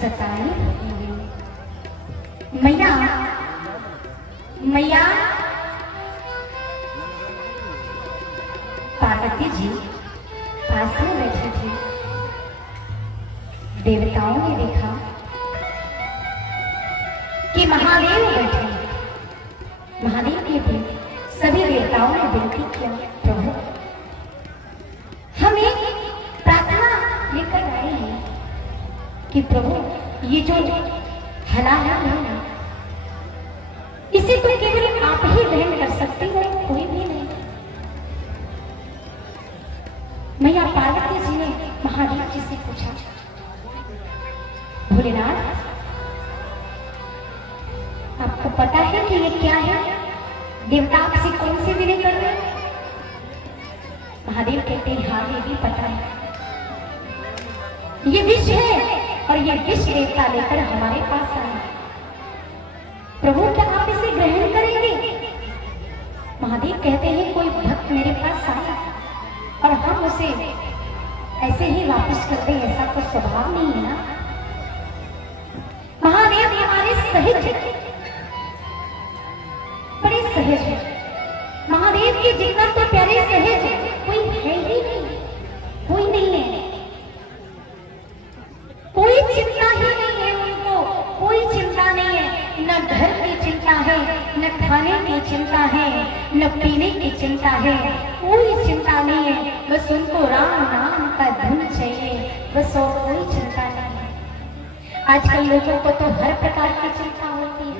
सताई मैया मैया पार्वती जी पास में बैठी थी। देवताओं ने देखा कि महादेव बैठे। महादेव के भी सभी देवताओं ने विनती किया, प्रभु हम एक प्रार्थना लेकर आए हैं कि प्रभु ये जो हलाहल है ना, इसे तो केवल आप ही ग्रहण कर सकते हो, कोई भी नहीं। मैया पार्वती जी ने महादेव जी से पूछा, भोलेनाथ आपको पता है कि ये क्या है? देवता आपसे कौन से विनय कर रहे हैं? महादेव कहते हैं हाँ ये भी पता है, ये विष है और ये विष देवता लेकर हमारे पास आए। प्रभु क्या आप इसे ग्रहण करेंगे? महादेव कहते हैं कोई भक्त मेरे पास आया और हम उसे ऐसे ही वापस कर दें, ऐसा तो स्वभाव नहीं है ना। महादेव हमारे सहज है, बड़े सहज है। महादेव के जितना तो प्यारे सहज है कोई है ही नहीं, कोई नहीं है, कोई चिंता ही नहीं है उनको, कोई चिंता नहीं है। न घर की चिंता है, न खाने की चिंता है, न पीने की चिंता है, कोई चिंता नहीं है। बस उनको राम नाम का धुन चाहिए, बस और कोई चिंता नहीं है। आजकल लोगों को तो हर प्रकार की चिंता होती है।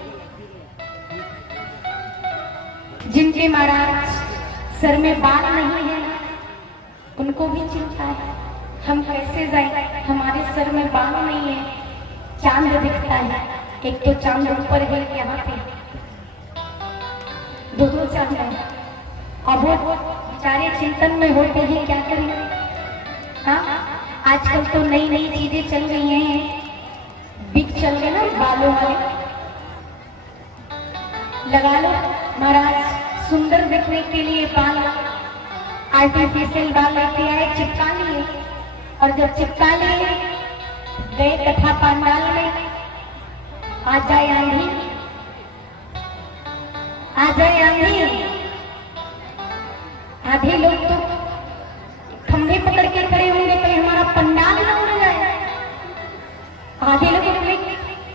जिनके महाराज सर में बाल नहीं है उनको भी चिंता है, हम कैसे जाए, हमारे सर में बाल नहीं है। चांद दिखता है, एक तो चांद ऊपर है, यहाँ पे दो चांद है, अब वो बेचारे चिंतन में होते हैं, क्या करें। हाँ आजकल तो नई नई चीजें चल रही हैं, बिग चल गए ना बालों वाले, लगा लो महाराज सुंदर दिखने के लिए बाल, आर्टिफिशियल बाल लेके आए, चिपका लिए, और जब चिपका लिए गए कथा पंडाल में, आ जाए आंधी, आ जाए आंधी। आधे लोग तो खंभे पकड़ के खड़े होंगे कहीं हमारा पंडाल ना उड़ जाए, आधे लोग अपने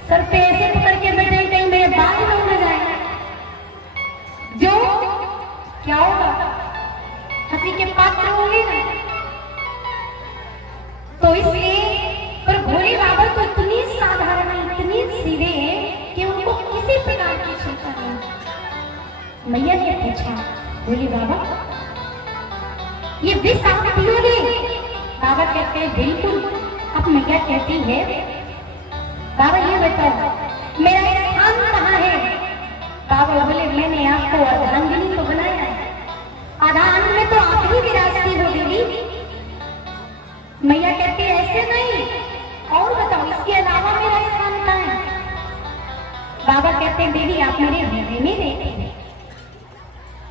सर पे ऐसे पकड़ के बैठे कहीं मेरे बाल ना उड़ जाए। जो क्या होगा, हंसी के पात्र होंगे ना। तो इसलिए पर भोले बाबा तो इतनी साधारण, इतनी सीधे हैं कि उनको किसी प्रकार की चिंता नहीं। मैया ने पूछा, भोले बाबा ये विष आप पियोगे? बाबा कहते हैं बिल्कुल। अब मैया कहती है, बाबा ये बताओ मेरा स्थान कहाँ है? बाबा बोले मैंने आपको अर्धांगिनी तो बनाया है, अर्धांग में तो आप ही विराजती हो दीदी। मैया कहती है ऐसे नहीं, और बताओ इसके अलावा मेरा स्थान कहाँ है? बाबा कहते हैं देवी आप मेरे हृदय में रहते हैं।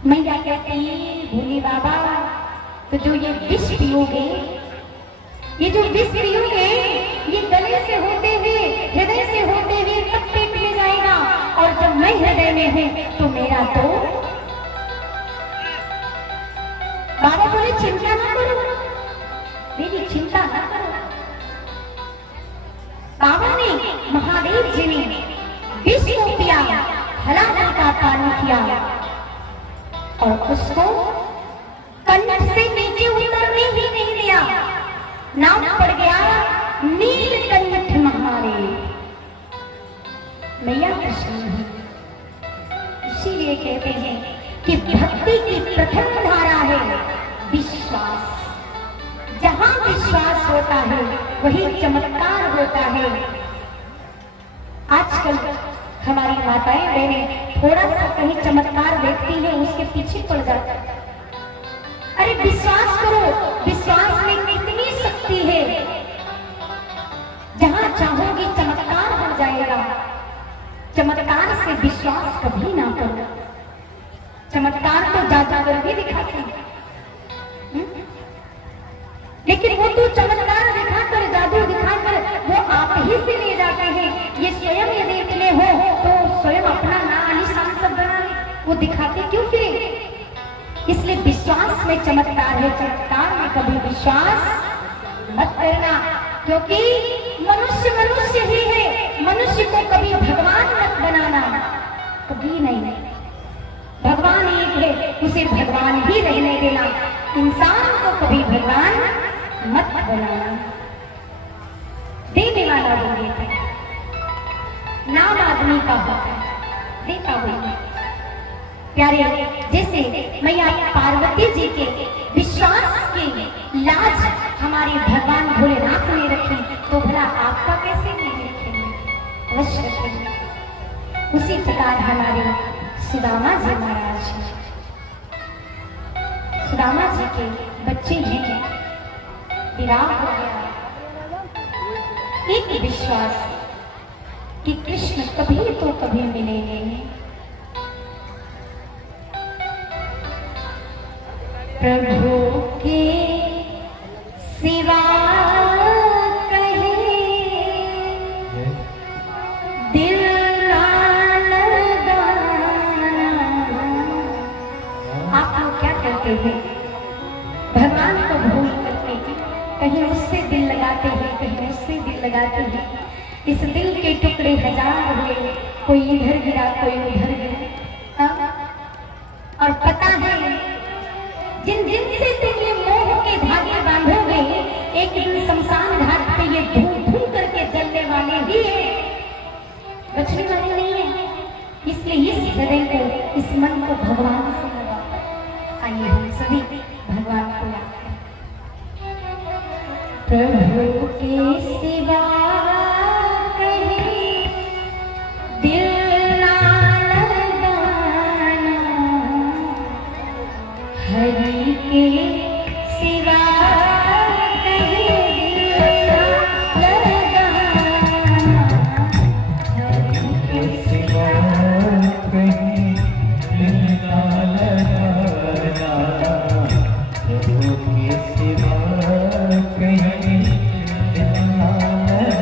मैया कहती है भोले बाबा तो जो ये विष पियोगे, ये जो विष पियोगे ये गले से होते हुए, हृदय से होते हुए तब पेट में जाएगा, और जब मैं हृदय में हूं तो मेरा तो। बाबा बोले चिंता ना करो दीदी, चिंता ना करो। बाबा ने, महादेव जी ने विष को पिया, हलाहल का पान किया और उसको कंठ से नीचे उतरने ही नहीं दिया। नाम पड़ गया नीलकंठ महादेव। मैया प्रसन्न है, इसीलिए कहते हैं कि भक्ति की प्रथम धारा है विश्वास। जहां विश्वास होता है वही चमत्कार होता है। आजकल हमारी माताएं बहनें थोड़ा सा कहीं चमत्कार देखती है उसके पीछे पड़ जाता है। अरे विश्वास करो, विश्वास में कितनी शक्ति है। जहां चाहोगी चमत्कार हो जाएगा। चमत्कार से विश्वास कभी ना करो। चमत्कार तो जादूगर भी दिखाते हैं, लेकिन वो तो चमत्कार दिखाकर, जादू दिखाकर वो आप ही से ले जाते दिखाते क्यों फिरे? इसलिए विश्वास में चमत्कार है, चमत्कार में कभी विश्वास मत करना, क्योंकि मनुष्य मनुष्य ही है। मनुष्य को कभी भगवान मत बनाना, कभी नहीं। भगवान एक है, उसे भगवान ही रहने देना। इंसान को कभी भगवान मत बनाना। देने वाला वो देता है, नाम आदमी का होता है, देता हुआ। प्यारे, जैसे मैया पार्वती जी के विश्वास की लाज हमारे भगवान भोलेनाथ ने रखी, तो भला आपका कैसे नहीं रखेंगे? अवश्य रखेंगे। उसी प्रकार हमारे सुदामा जी महाराज, सुदामा जी के बच्चे हैं, विराम हो गया। एक विश्वास कि कृष्ण कभी तो कभी मिलेंगे। प्रभु के सिवा कहीं दिल ना लगाना। आप लोग क्या करते हैं? भगवान को भूल करके कहीं उससे दिल लगाते हैं, कहीं उससे दिल लगाते हैं। इस दिल के टुकड़े हजार हुए, कोई इधर गिरा, कोई उधर गिरा। और पता है, जिन जिन से तुम ये मोह के धागे बांधोगे, एक दिन शमशान घाट पे ये धूम धूम करके जलने वाले ही है, बचने वाले नहीं है। इसलिए इस हृदय को, इस मन को भगवान से लगा। आइए हम सभी भगवान को याद करें। प्रभु के सिवा कहीं दिल ना लगाना, हरि के सिवा कहीं दिल ना लगाना, हरि के सिवा कहीं दिल ना लगाना, प्रभु के सिवा कहीं दिल ना लगाना।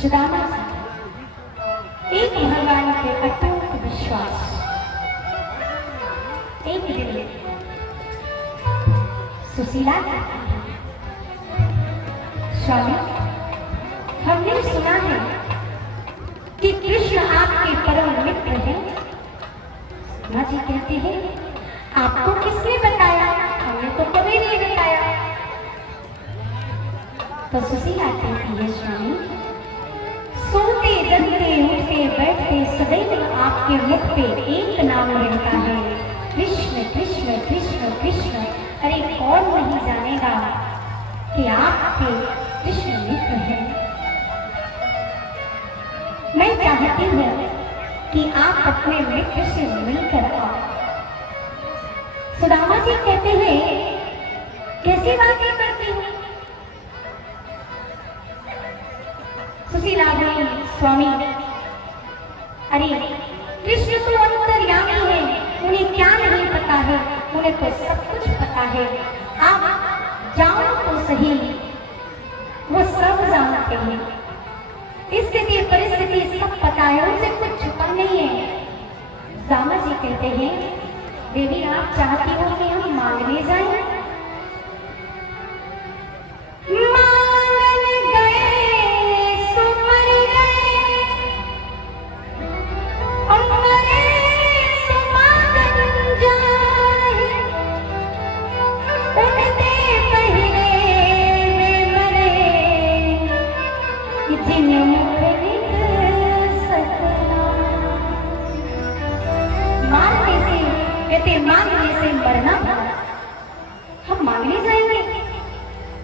सुदामा एक भगवान के अटूट विश्वास। एक दिन सुशीला कहती है, स्वामी हमने सुना है कि कृष्ण आपके परम मित्र हैं। माँ जी कहते हैं, आपको किसने बताया? हमने तो कभी नहीं बताया। तो सुशीला कहती है, स्वामी सोते जगते उठते बैठते सदैव आपके मुख पे एक नाम रहता है, कृष्ण कृष्ण कृष्ण कृष्ण। अरे कौन नहीं जानेगा कि आपके कृष्ण मित्र हैं। मैं चाहती हूँ कि आप अपने मित्र से मिलकर आओ। सुदामा जी कहते हैं, कैसी बातें करती हूँ? सुशीला बोली, स्वामी अरे कृष्ण तो अंतर्यामी है, उन्हें क्या नहीं पता है? उन्हें तो सब कुछ पता है। आप जाओ तो सही, वो सब जानते हैं। स्थिति परिस्थिति सब पता है, उनसे कुछ छुपा नहीं है। सुदामा जी कहते हैं, देवी आप चाहती हो कि हम मांगने जाएं? मांगने से मरना भला, हम मांगने जाएंगे?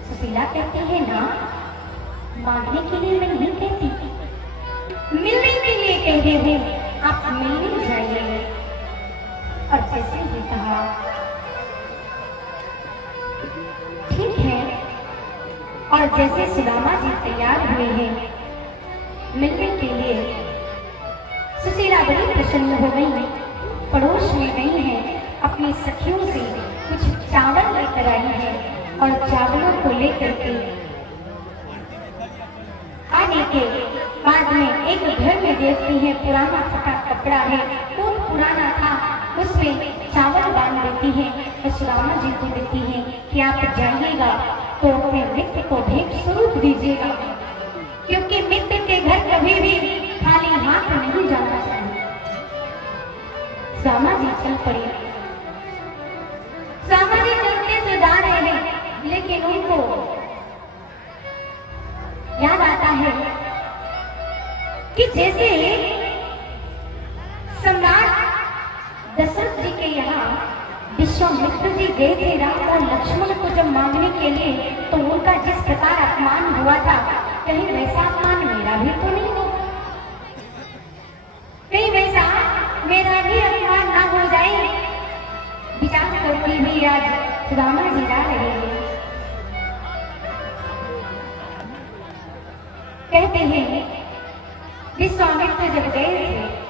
सुशीला कहती है, ना मांगने के लिए मैं नहीं कहती, मिलने के लिए कह रही हूँ। आप मिलने जाइए। और जैसे ही कहा ठीक है, और जैसे सुदामा जी तैयार हुए हैं मिलने के लिए, सुशीला बड़ी प्रसन्न हो गई। पड़ोस में गई है, अपनी सखियों से कुछ चावल लेकर आई है और चावलों को लेकर के आने के बाद में एक घर में देखती है, पुराना फटा कपड़ा है, खूब पुराना था, उसमें चावल बांध देती है और सुदामा जी को देती है कि आप जाइएगा तो अपने मित्र को भेंट स्वरूप दीजिएगा, क्योंकि मित्र के घर कभी भी खाली हाथ नहीं जाना चाहिए। सुदामा जी चल पड़ी। सुदामा जी चलते तो जा रहे हैं, लेकिन उनको याद आता है कि जैसे सम्राट दशरथ जी के यहाँ विश्वामित्र जी गए थे राम और लक्ष्मण को जब मांगने के लिए, तो उनका जिस प्रकार अपमान हुआ था, कहीं वैसा अपमान मेरा भी तो नहीं हो, कहीं वैसा मेरा भी अपमान ना हो जाए। विचार करती हुई आज सुदामा जी जा रहे हैं। कहते हैं, विश्वामित्र जब गए थे,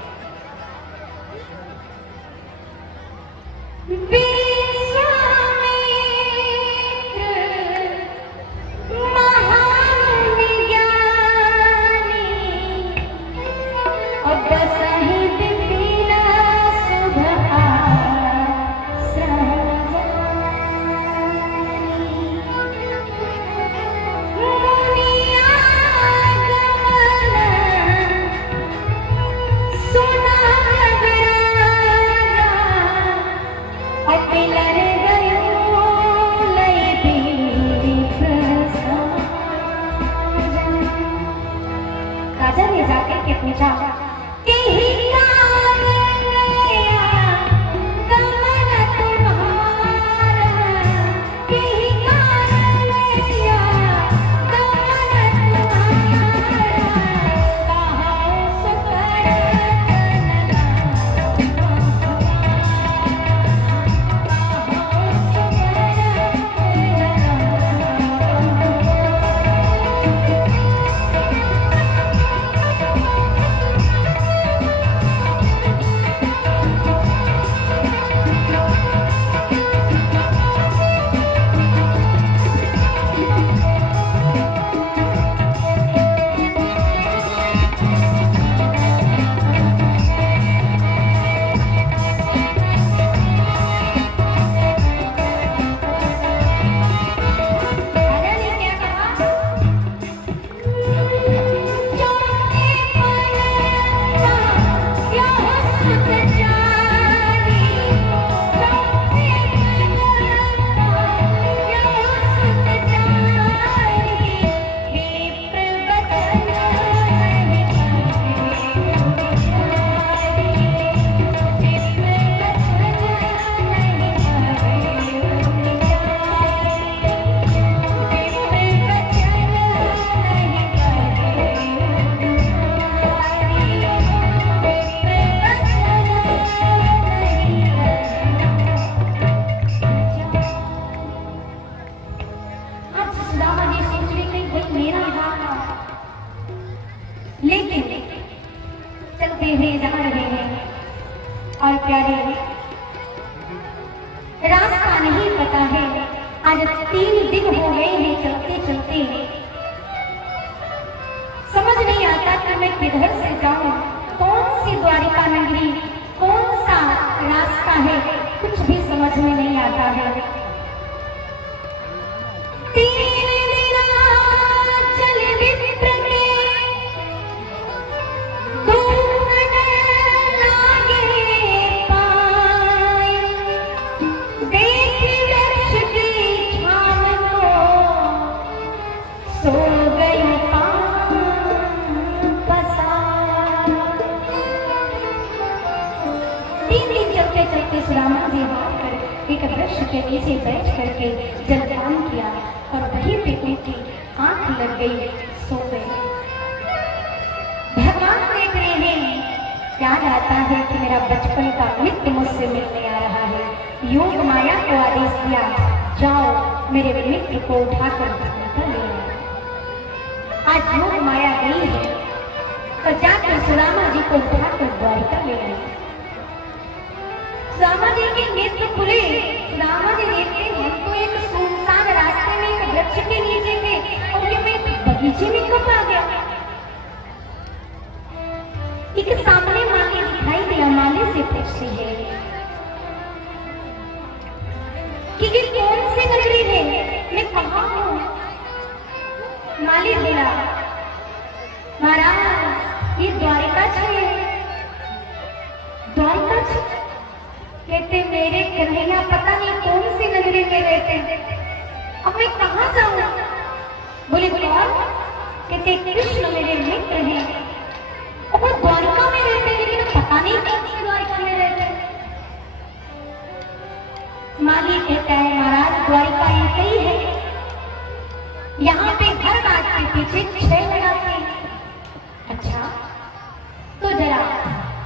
राजा ने जाकर के पूछा लेकिन चलते हुए जा रहे हैं और प्यारे रास्ता नहीं पता है। आज 3 दिन हो गए हैं चलते चलते, समझ नहीं आता कि मैं किधर से जाऊं, कौन सी द्वारिका नगरी, कौन सा रास्ता है, कुछ भी समझ में नहीं आता है। 3 दिन चले विप्र के, 2 मन लागे पाए, देख वर्ष की छाव को सो गई चलते सुदामा जी कर एक वृक्ष के नीचे बैठ करके जलपान किया और वहीं पे उनकी आंख लग गई, सो गए। भगवान देख रहे हैं, याद आता है कि मेरा बचपन का मित्र मुझसे मिलने आ रहा है। योग माया को आदेश दिया, जाओ मेरे मित्र को उठाकर ले आओ। आज योग माया गई है तो जाकर सुदामा जी को उठाकर द्वारिका ले आए। सुदामा जी के नेत्र खुले, सुदामा जी देखते हैं तो एक सुनसान रास्ते में एक वृक्ष के नीचे थे और ये मैं बगीचे में कब आ गया। एक सामने माली दिखाई दिया, माली से पूछती है कि ये कौन सी नगरी है, मैं कहाँ हूँ। माली बोला, महाराज ये द्वारिका है। द्वारिका कहते मेरे कन्हैया पता नहीं कौन सी नगरी में रहते, अब मैं कहाँ जाऊँ। बोले कौन? कहते कृष्ण मेरे मित्र हैं, और वो द्वारिका में रहते, लेकिन पता नहीं कौन सी द्वारिका में रहते। माली कहता है महाराज द्वारिका एक ही है, यहाँ पे हर बात के पीछे 6 लगाते। अच्छा तो जरा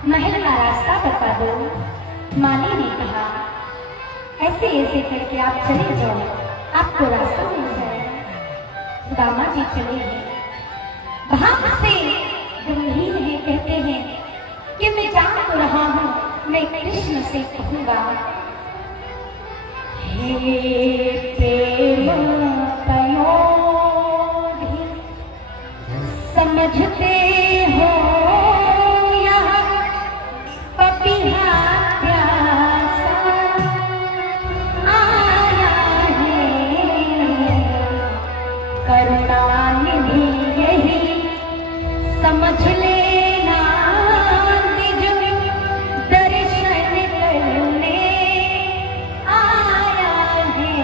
महल का रास्ता बता दो। माली ने कहा ऐसे ऐसे करके आप चले जाओ, आपको रास्ता मिल जाएगा। सुदामा जी चले गए, भाव से गंभीर है, कहते हैं कि मैं जान तो रहा हूं, मैं कृष्ण से कहूंगा हे प्रेम पयोधि समझते हो यहाँ पपिहा समझ लेना निज दर्शन करने आया है,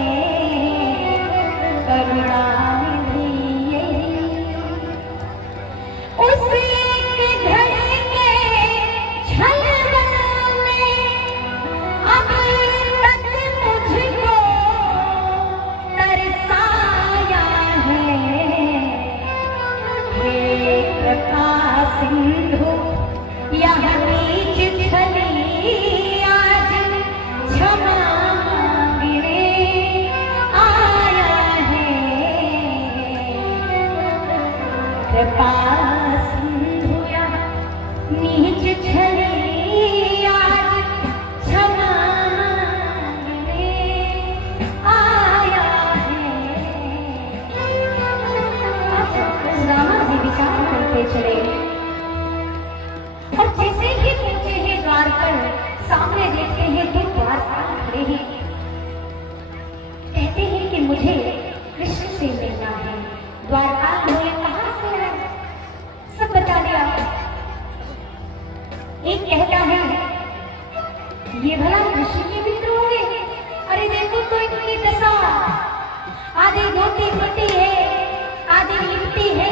करुणानिधि उस एक घड़ी के छलना में अब तक मुझको तरसाया है। सिंधु यह बीच छली आज क्षमा मांगने आया है। कृपा सिंधु यह नीच छली आज क्षमा मांगने आया है। सुदामा जी विचार करते चले और जैसे ही पहुंचे हैं द्वार पर, सामने देखते हैं तो द्वारपाल खड़े हैं। कहते हैं कि मुझे कृष्ण से मिलना है। द्वारपाल बोले कहां से है, सब बता दिया। एक कहता है ये भला कृष्ण के मित्र होंगे, अरे देखो तो इनकी दशा, आधी धोती फटी है, आधी लिपटी है,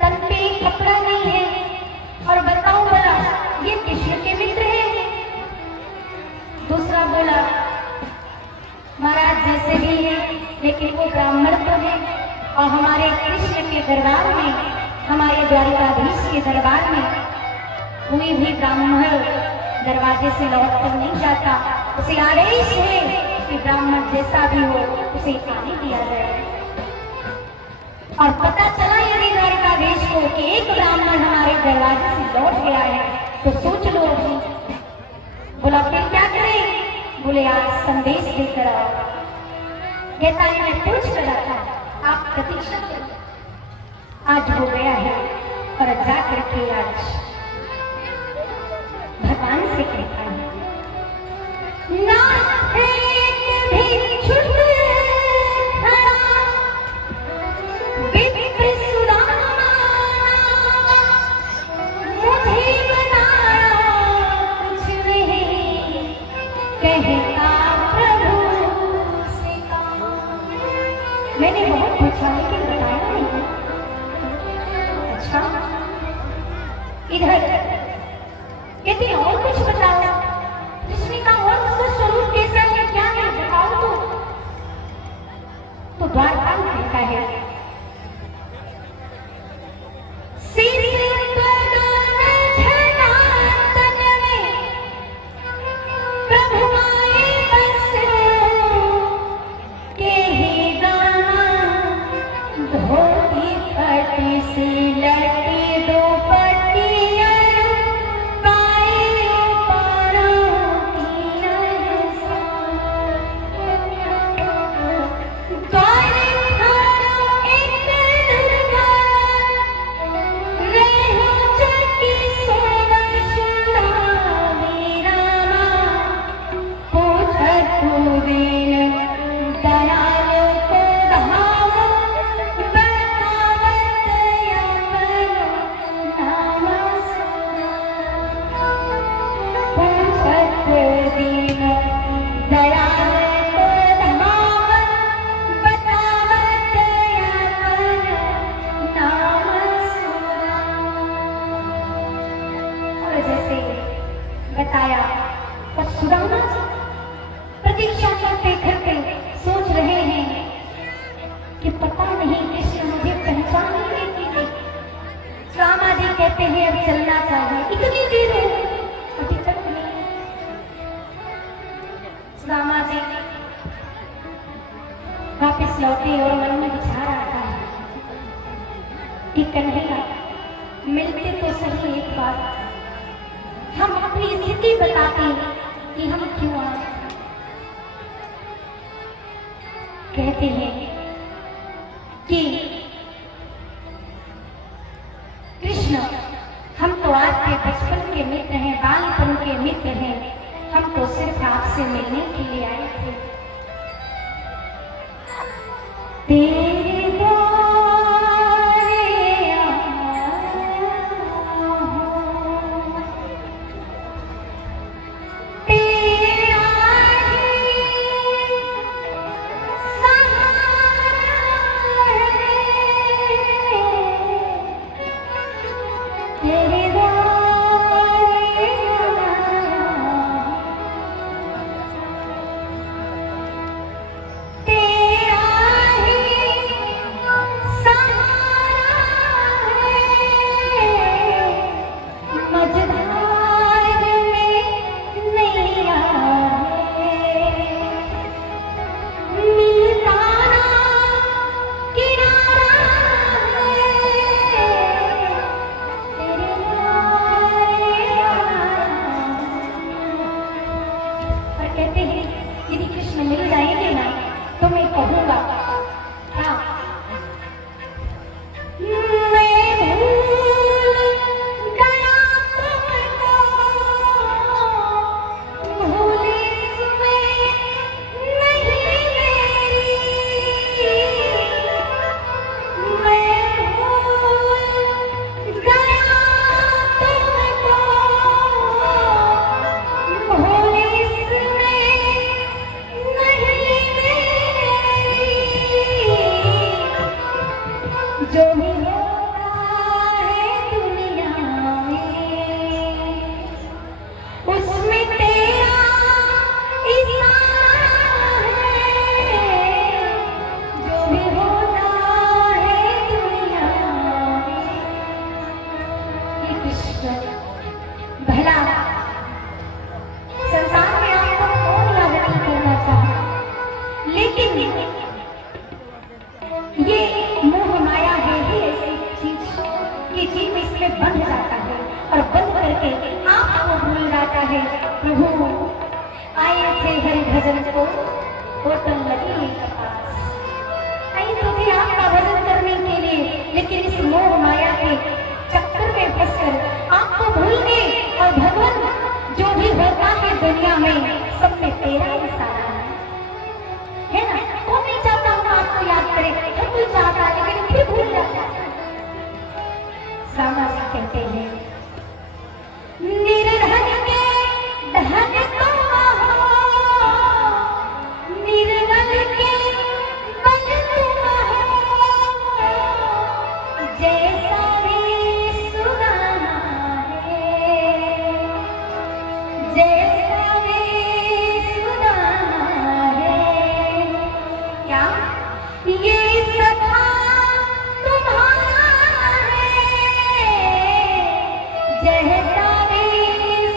तन पे कपड़ा नहीं है, और बताओ बोला ये कृष्ण के मित्र हैं। दूसरा बोला महाराज जैसे भी है लेकिन वो ब्राह्मण तो है, और हमारे कृष्ण के दरबार में, हमारे द्वारिकाधीश के दरबार में कोई भी ब्राह्मण दरवाजे से लौट कर नहीं जाता। उसे आदेश है कि ब्राह्मण जैसा भी हो उसे आने दिया जाए। और पता चला यदि द्वारिकाधीश को कि एक ब्राह्मण संदेश देकर आओ। कहता है मैं पूछ कर आता, आप प्रतीक्षा करें। आज हो गया है और जा करके आज भगवान से कहता है ना एक भी छूट मैंने बहुत पूछा लेकिन बताया नहीं। अच्छा इधर कहती और कुछ बताओ। कृष्ण का और उसका स्वरूप कैसा है, क्या है, बताओ तो द्वारपाल कहता है बताया। और सुदामा प्रतीक्षा करते करते सोच रहे हैं कि पता नहीं कृष्ण मुझे पहचान नहीं की। सुदामा जी कहते हैं अब चलना चाहिए, इतनी देर हो अभी तक नहीं। सुदामा जी वापिस लौटे और मन में विचार आता है कि कन्हैया मिलते तो सही एक बार, हम अपनी स्थिति बताते कि हम क्यों आए। कहते हैं कि कृष्ण हम तो आपके बचपन के मित्र हैं, बालपन के मित्र हैं, हम तो सिर्फ आपसे मिलने के लिए आए थे। तेरे आए थे हरि भजन को होटल लगी कपास। आई तो थे आपका भजन करने के लिए, लेकिन इस मोह माया के चक्कर में फंसकर आपको भूल गए। और भगवान जो भी होता है दुनिया में सब में तेरा ही सारा है ना। कौन नहीं चाहता हूँ आपको याद करे, हर कोई चाहता है लेकिन फिर भूल जाता है। रामा जी कहते हैं निर्धन के धन को हो, निर्बल के बल तुम हो, जैसा भी सुनाना है, जैसा भी सुनाना है। क्या ये सदा तुम्हारा है, जैसा भी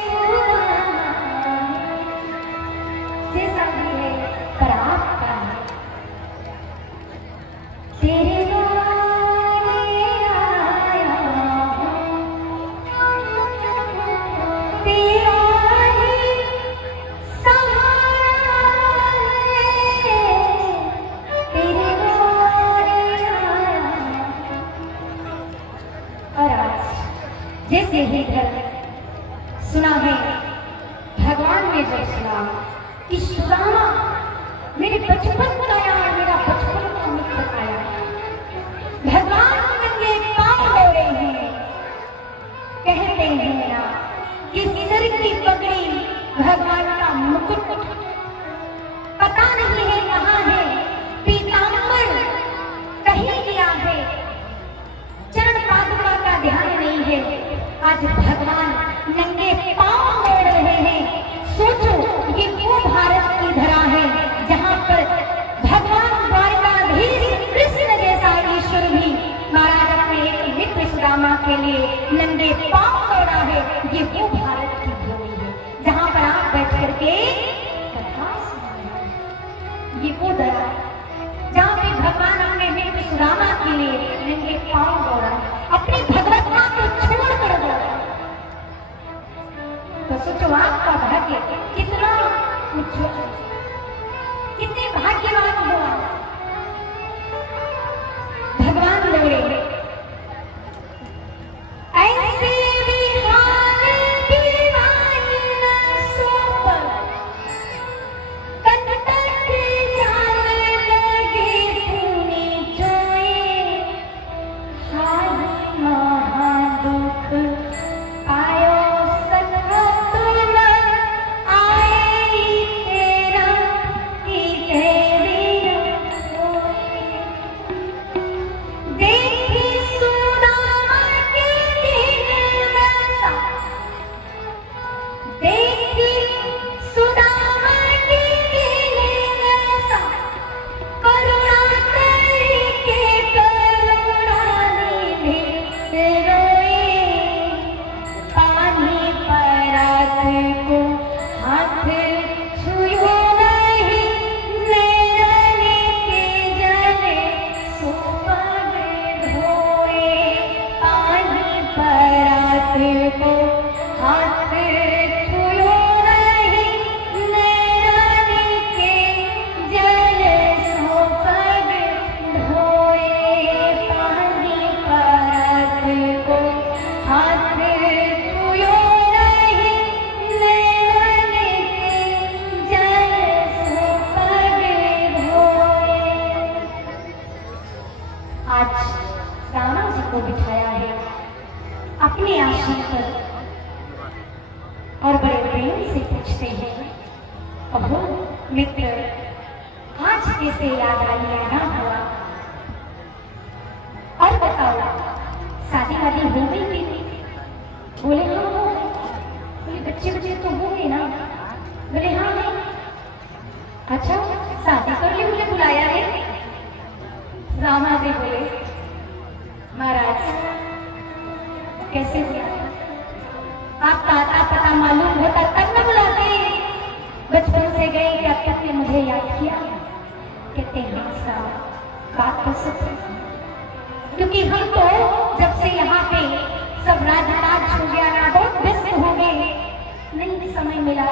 सुनाना है, जैसा भी है पर आपका है। तेरे द्वारे आया हूँ, तेरा ही सहारा है, तेरे द्वारे आया हूँ। और आज जैसे ही घर सुना है भगवान ने जब सुना कि सुदामा मेरे बचपन का यार, मेरा बचपन का मित्र आया, भगवान नंगे पांव दौड़े हैं। कहते हैं ना कि सिर की पगड़ी भगवान का मुकुट, पता नहीं है कहाँ है, पीतांबर कहीं गया है, चरण पादुका का ध्यान नहीं है। आज भगवान नंगे पांव दौड़ रहे हैं। सोचो ये वो भारत की धरा है जहाँ पर भगवान द्वारकाधीश कृष्ण जैसा ईश्वर भी महाराज अपने एक मित्र सुदामा के लिए नंगे पांव दौड़ा है। ये वो भारत की भूमि है जहाँ पर आप बैठ करके कथा सुनाएं। ये वो धरा है जहाँ पे भगवान अपने मित्र सुदामा के लिए नंगे पांव दौड़ा, अपनी भगवत्ता को छोड़ कर दौड़ा। तो सोचो आपका भाग्य कितना उज्ज्वल, कितने भाग्यवान हो आप। भगवान दौड़े ऐसे भी हाल दीवानी न सोप, कंटक जान लगे तूने जोए, हाय महादुख आयो सखा तुम, आए तेरा की तेरी होए। देखी सुदामा के दिल दशा, देखी सुदामा के दिल दशा, करुणा करके करुणा निधि रोए। पानी परात को हाथ छुयो नहीं, नैन के जले सो पग धोए। पानी परात को हाथ छुयो नहीं, नैन के जले सो पग धोए। पानी परात को हाथ छुयो नहीं, नैन के जले सो पग धोए। आज रामा जी को बिठाया है अपने आसन पर और बड़े प्रेम से पूछते हैं, अहो मित्र, आज कैसे याद आई आना हुआ? और बताओ शादी वादी हो गई कि नहीं? बोले हाँ हो गई। बोले बच्चे बच्चे तो हो गए ना? बोले हाँ है। अच्छा शादी कर ली, मुझे बुलाया है? रामा जी बोले महाराज कैसे बुलाया? आपका आता पता मालूम होता तब न बुलाते। बचपन से गए क्या कहते मुझे याद किया? कहते हैं साहब बात तो सच है, क्योंकि हम तो जब से यहाँ पे सब राज हो गया ना, बहुत व्यस्त हो गए, नहीं समय मिला।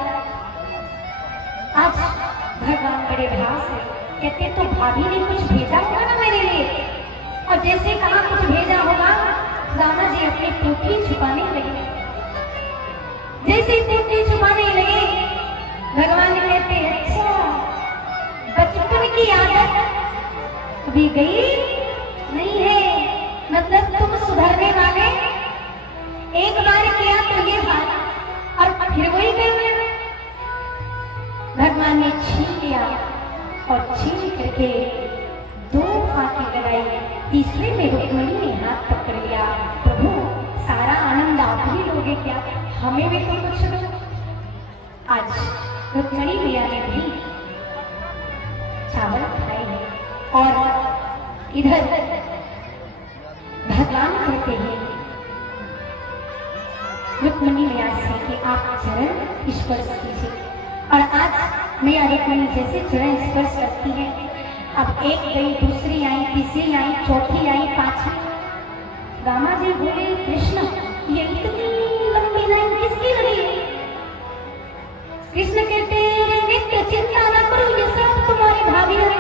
कहते तो भाभी ने कुछ भेजा होगा ना मेरे लिए। और जैसे कहा कुछ भेजा होगा, रामा जी अपनी टोपी छुपाने लगे। जैसे टोपी छुपाने लगे, भगवान कहते अच्छा बचपन की आदत अभी गई नहीं है, मतलब तुम सुधरने वाले। एक बार किया तो ये बात और फिर वही करने। भगवान ने छीन लिया और छीन करके 2 फांकी लगाई, तीसरे में रुक्मणी ने हाथ पकड़ लिया। प्रभु सारा आनंद आप ही लोगे क्या, हमें भी तो कुछ दो। आज रुक्मणी मैया ने भी चावल खाए हैं और इधर भगवान कहते हैं रुक्मणी मैया से कि आप चरण स्पर्श कीजिए। और आज मैया रुक्मणी जैसे चरण स्पर्श करती है, अब एक गई, दूसरी आई, तीसरी आई, चौथी आई, 5वीं। रामा जी बोले कृष्ण ये इतनी लंबी लाइन किसकी लगी? कृष्ण कहते नित्य चिंता न करो, ये सब तुम्हारी भाभी है।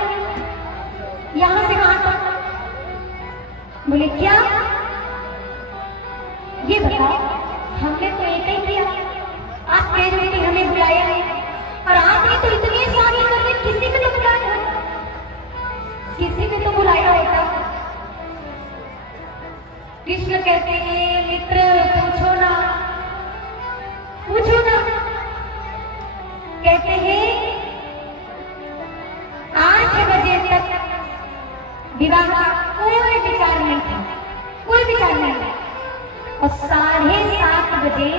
यहां से कहां तक? बोले क्या? ये बताओ, हमने तो एक ही किया, आप कह रहे कि हमें बुलाया है, और आपने तो इतनी सारी करके किसी को तो बुलाया, किसी को तो बुलाया होता। कृष्ण कहते हैं मित्र पूछो ना, पूछो ना। कहते हैं 8 बजे तक विवाह का कोई विचार नहीं था, कोई विचार नहीं था, और 7:30 बजे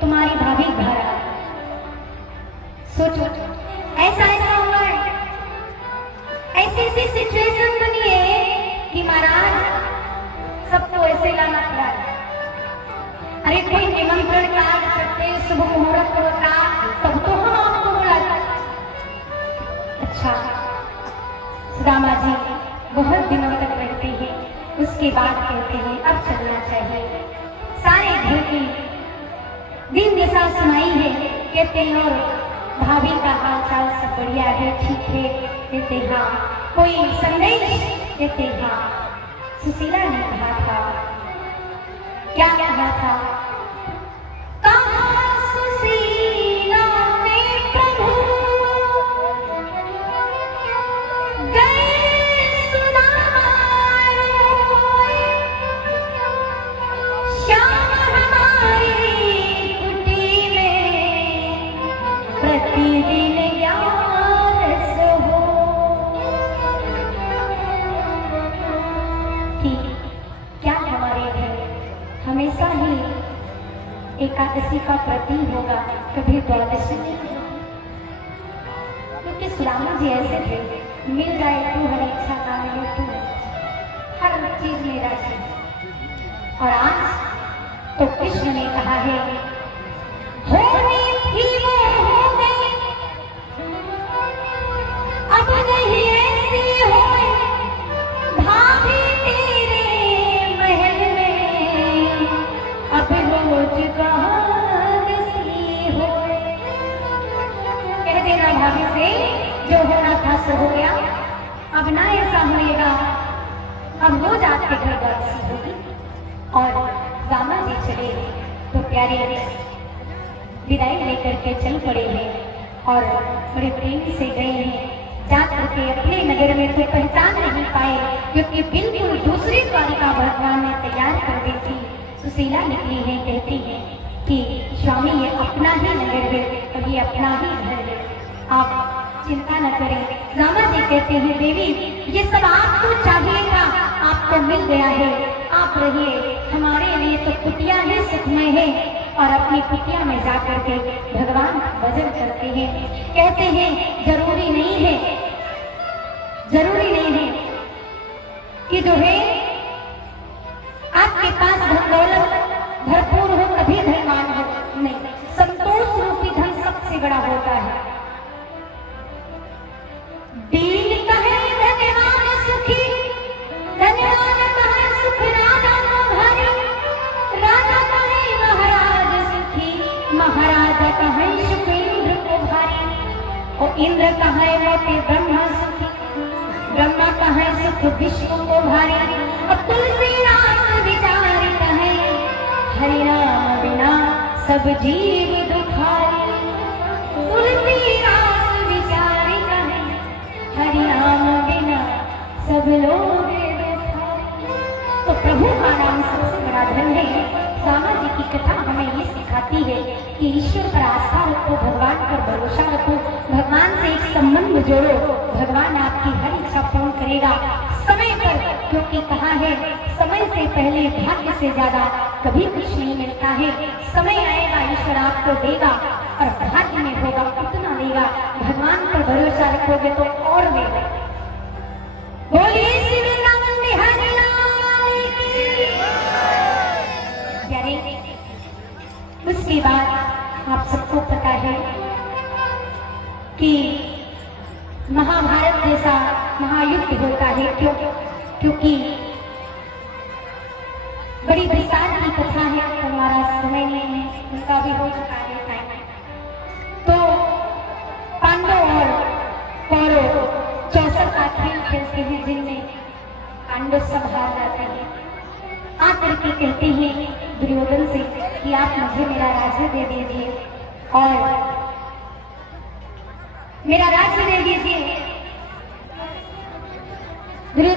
तुम्हारी भाभी घर आ। सोचो ऐसा ऐसा हुआ है, ऐसी ऐसी सिचुएशन बनी है कि महाराज सबको ऐसे लाना पड़ा। अरे कोई निमंत्रण कार्ड करते, शुभ मुहूर्त होता, तब तो हम आपको बुलाते। अच्छा रामा जी बहुत दिनों तक रहते हैं, उसके बाद कहते हैं अब चलना चाहिए। सारे घर की दिन दशा सुनाई है, कहते हैं और भाभी का हाल चाल सब बढ़िया है, ठीक है। कहते हाँ कोई संदेश? कहते हाँ सुशीला ने कहा था। क्या कहा था? कहा सुशीला ने प्रभु गए सुनारो, श्याम हमारी कुटी में प्रतिदिन यारस हो। क्या हमारे घर हमेशा ही एकादशी का प्रति होगा, कभी द्वादशी नहीं होगा? क्योंकि सुदामा जी ऐसे थे, मिल जाए तू हर इच्छा का मिले तू, हर चीज मेरा चीज। और आज तो कृष्ण ने कहा है होनी थी वो हो गई, अब नहीं ऐसी होए भाभी तेरे महल में, अब रोज कहानी होए। कह देना भाभी से जो होना था सो हो गया, अब ना ऐसा होएगा, अब रोज आपके घर वापसी होगी। और रामा जी चले तो प्यारे विदाई लेकर के चल पड़े हैं और बड़े प्रेम से गए हैं। जाकर के अपने नगर में तो पहचान नहीं पाए, क्योंकि बिल्कुल दूसरी द्वारिका भगवान ने तैयार कर दी थी। सुशीला निकली है, कहती है कि स्वामी ये अपना ही नगर है और ये अपना ही घर है, आप चिंता न करें। रामा जी कहते हैं देवी ये सब आपको चाहिए था, आपको मिल गया है, आप रहिए, हमारे लिए तो कुटिया ही सुखमय है। और अपनी कुटिया में जाकर के भगवान भजन करते हैं। कहते हैं जरूरी नहीं है, जरूरी नहीं है कि जो है आपके पास धन दौलत भरपूर हो तभी धनवान हो, नहीं, संतोष रूपी धन सबसे बड़ा होता है। दीन कहे धनवान सुखी, धनवान कहे सुख राजा को भारी, राजा कहे महाराज सुखी, महाराज कहे सुख इंद्र को भारी, और इंद्र कहे मोटे ब्रह्मा सुखी, सुख विश्व को भारी। अब तुलसीदास विचारित है, हरि नाम बिना सब जीव दुखारी। तुलसीदास विचारित है, हरि नाम बिना सब लोग दुखारी। तो प्रभु का नाम सबसे बड़ा धन है। रामा जी की कथा हमें ये सिखाती है कि ईश्वर पर आस्था रखो, भगवान पर भरोसा रखो, भगवान से एक संबंध जोड़ो, भगवान आपकी हर इच्छा पूर्ण करेगा समय पर। क्योंकि कहा है समय से पहले भाग्य से ज्यादा कभी कुछ नहीं मिलता है। समय आएगा ईश्वर आपको देगा और भाग्य में होगा उतना देगा। भगवान पर भरोसा रखोगे तो और देगा। बोलिए श्री वृंदावन बिहारी लाल की। उसके बाद आप सबको पता है कि महाभारत जैसा महायुद्ध होता है। क्योंकि बड़ी विशाल की कथा है, हमारा समय नहीं है, उनका भी हो चुका है टाइम। तो पांडव और कौरव 64 का खेल खेलते हैं, जिनमें पांडव सब हार जाते हैं। आकर के कहते हैं दुर्योधन से कि आप मुझे मेरा राज्य दे दीजिए और मेरा राज्य दे दीजिए